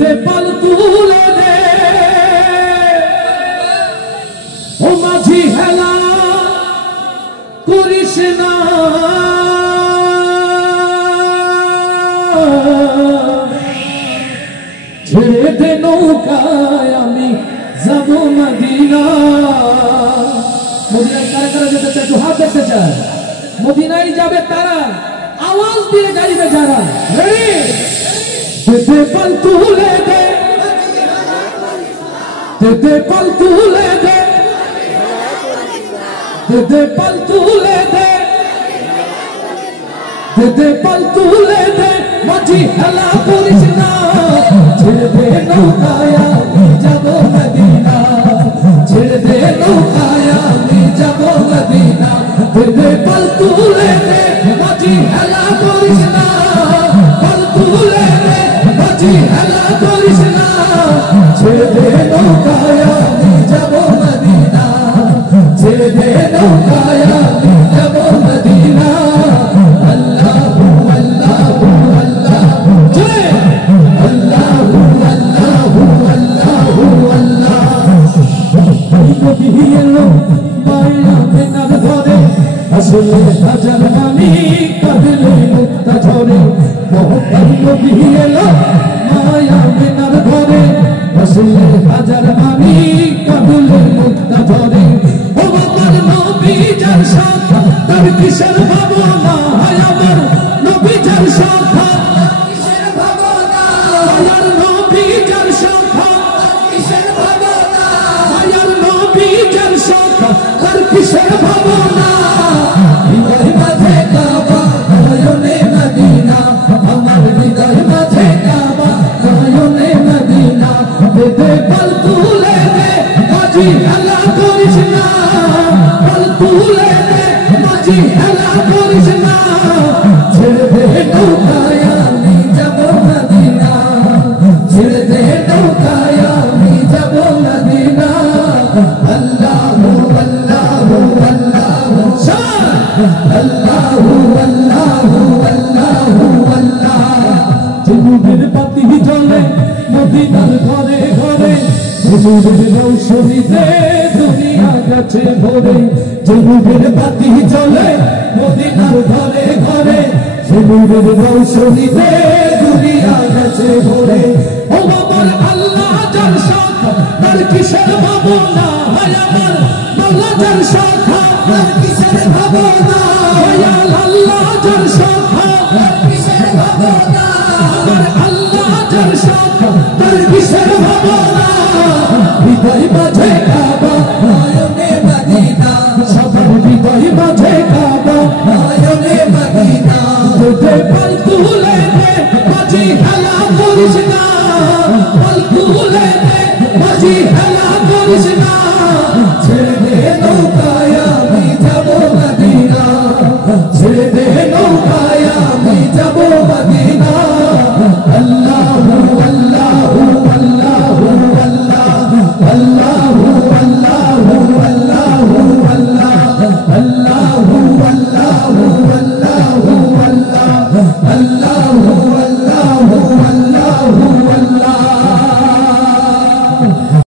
दे पल तुले दे ओ माझी हेला करिस ना ছেড়ে দে নৌকায় আমি যাব মদিনা মদিনায় কারা কারা যেতে চায় একটু হাত দেখতে চায় মদিনায় যাবে তারা आवाज दिए गाड़ी में जा रहा रेडी दे पल तुले दे दे पल तुले दे दे पल तुले दे पल तुले दे माझी हला करिस ना ছেড়ে দে নৌকায় আমি যাব মদিনা ছেড়ে দে নৌকায় আমি যাব মদিনা दे पल तुले दे माझी हला करिस ना पल तुले दे माझी हला करिस ना ছেড়ে দে নৌকায় আমি যাব মদিনা ছেড়ে দে নৌকায় আমি যাব মদিনা আল্লাহু আল্লাহু আল্লাহু জয় আল্লাহু আল্লাহু আল্লাহু আল্লাহ নবী এলো মায়া মেনার ঘরে আসলে হাজার মানি কাঁদলে মুক্তা ঝরে মোহব্বত নবী এলো মায়া মেনার ঘরে আসলে হাজার মানি কাঁদলে মুক্তা ঝরে ও আমার নবী যার শাখা তার কিসের ভাবনা হয় আমার নবী যার শাখা কিসের ভাবনা আমার নবী যার শাখা কিসের ভাবনা আমার নবী যার শাখা তার কিসের ভাবনা হৃদয় মাঝে কাবা নয়নে মদিনা আমার হৃদয় মাঝে কাবা নয়নে মদিনা দে পল তুলে দে माझी हला करिस ना पल तुले दे माझी हला करिस ना ছেড়ে দে নৌকায় আমি যাব মদিনা ছেড়ে দে নৌকায় আমি যাব মদিনা আল্লাহু আল্লাহু আল্লাহু আল্লাহু আল্লাহু আল্লাহু আল্লাহ জুনুবের বাতি জ্বলে মদিনার ঘরে ঘরে জুনুবের রৌশনীতে দুনিয়া গেছে ভরে জুনুবের বাতি জ্বলে মদিনার ঘরে ঘরে জুনুবের রৌশনীতে দুনিয়া গেছে ভরে ও আমার আল্লাহ যার শাখা তার কিসের ভাবনা হয় আমার আল্লাহ যার শাখা তার কিসের ভাবনা হয় আল্লাহ যার শাখা তার কিসের ভাবনা আমার আল্লাহ যার শাখা তার কিসের ভাবনা হৃদয় মাঝে কাবা নয়নে মদিনা সবার হৃদয় মাঝে কাবা নয়নে মদিনা দে পল তুলে দে माझी हला करिस ना पल तुले दे माझी हला करिस ना ছেড়ে দে নৌকায় আমি যাব মদিনা ছেড়ে দে নৌকায় আমি যাব মদিনা আল্লাহু আল্লাহু আল্লাহু আল্লাহ আল্লাহু আল্লাহু আল্লাহু আল্লাহ আল্লাহু আল্লাহু আল্লাহু আল্লাহ আল্লাহু আল্লাহু আল্লাহু